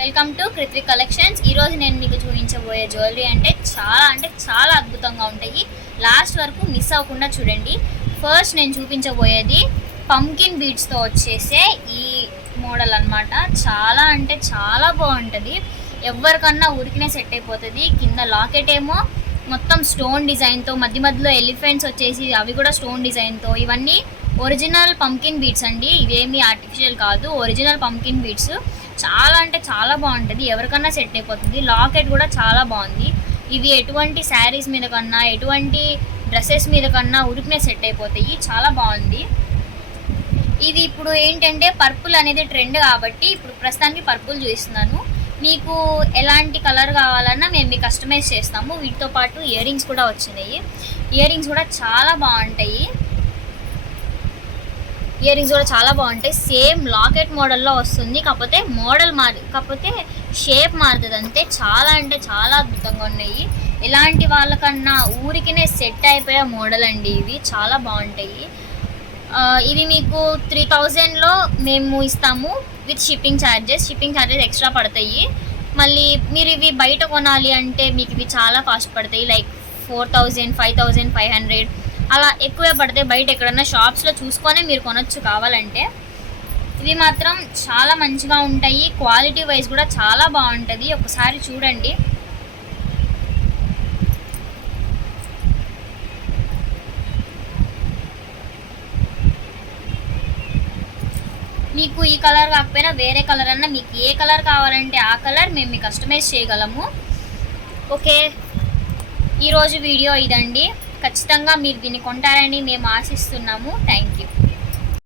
Welcome to కృత్విక్ collections. ఈరోజు నేను మీకు చూపించబోయే జ్యువెలరీ అంటే చాలా అద్భుతంగా ఉంటాయి. లాస్ట్ వరకు మిస్ అవ్వకుండా చూడండి. ఫస్ట్ నేను చూపించబోయేది పంకిన్ బీడ్స్తో వచ్చేసే ఈ మోడల్ అన్నమాట. చాలా బాగుంటుంది. ఎవరికన్నా ఉరికినే సెట్ అయిపోతుంది. కింద లాకెట్ ఏమో మొత్తం స్టోన్ డిజైన్తో, మధ్యలో ఎలిఫెంట్స్ వచ్చేసి అవి కూడా స్టోన్ డిజైన్తో. ఇవన్నీ ఒరిజినల్ పంకిన్ బీడ్స్ అండి, ఇవేమీ ఆర్టిఫిషియల్ కాదు, ఒరిజినల్ పంకిన్ బీడ్స్. చాలా బాగుంటుంది, ఎవరికన్నా సెట్ అయిపోతుంది. లాకెట్ కూడా చాలా బాగుంది. ఇవి ఎటువంటి శారీస్ మీద కన్నా, ఎటువంటి డ్రెస్సెస్ మీద కన్నా ఉరికినే సెట్ అయిపోతాయి. చాలా బాగుంది. ఇది ఇప్పుడు ఏంటంటే పర్పుల్ అనేది ట్రెండ్ కాబట్టి ఇప్పుడు ప్రస్తుతానికి పర్పుల్ చూపిస్తున్నాను. మీకు ఎలాంటి కలర్ కావాలన్నా మేము మీకు కస్టమైజ్ చేస్తాము. వీటితో పాటు ఇయర్ రింగ్స్ కూడా వచ్చినాయి. ఇయర్ రింగ్స్ కూడా చాలా బాగుంటాయి. సేమ్ లాకెట్ మోడల్లో వస్తుంది. కాకపోతే షేప్ మారుతుంది అంతే. చాలా అద్భుతంగా ఉన్నాయి. ఇలాంటి వాళ్ళకన్నా ఊరికినే సెట్ అయిపోయే మోడల్ అండి. ఇవి చాలా బాగుంటాయి. ఇవి మీకు 3000లో మేము ఇస్తాము విత్ షిప్పింగ్ ఛార్జెస్ ఎక్స్ట్రా పడతాయి. మళ్ళీ మీరు ఇవి బయట కొనాలి అంటే మీకు ఇవి చాలా కాస్ట్ పడతాయి. లైక్ 4000, 5500 అలా ఎక్కువే పడతాయి. బయట ఎక్కడన్నా షాప్స్లో చూసుకొనే మీరు కొనొచ్చు కావాలంటే. ఇవి మాత్రం చాలా మంచిగా ఉంటాయి. క్వాలిటీ వైజ్ కూడా చాలా బాగుంటుంది. ఒకసారి చూడండి. మీకు ఈ కలర్ కాకపోయినా వేరే కలర్ అన్నా, మీకు ఏ కలర్ కావాలంటే ఆ కలర్ మేము మీకు కస్టమైజ్ చేయగలము. ఓకే, ఈరోజు వీడియో ఇదండి. ఖచ్చితంగా మీరు దీన్ని కొంటారని మేము ఆశిస్తున్నాము. Thank you.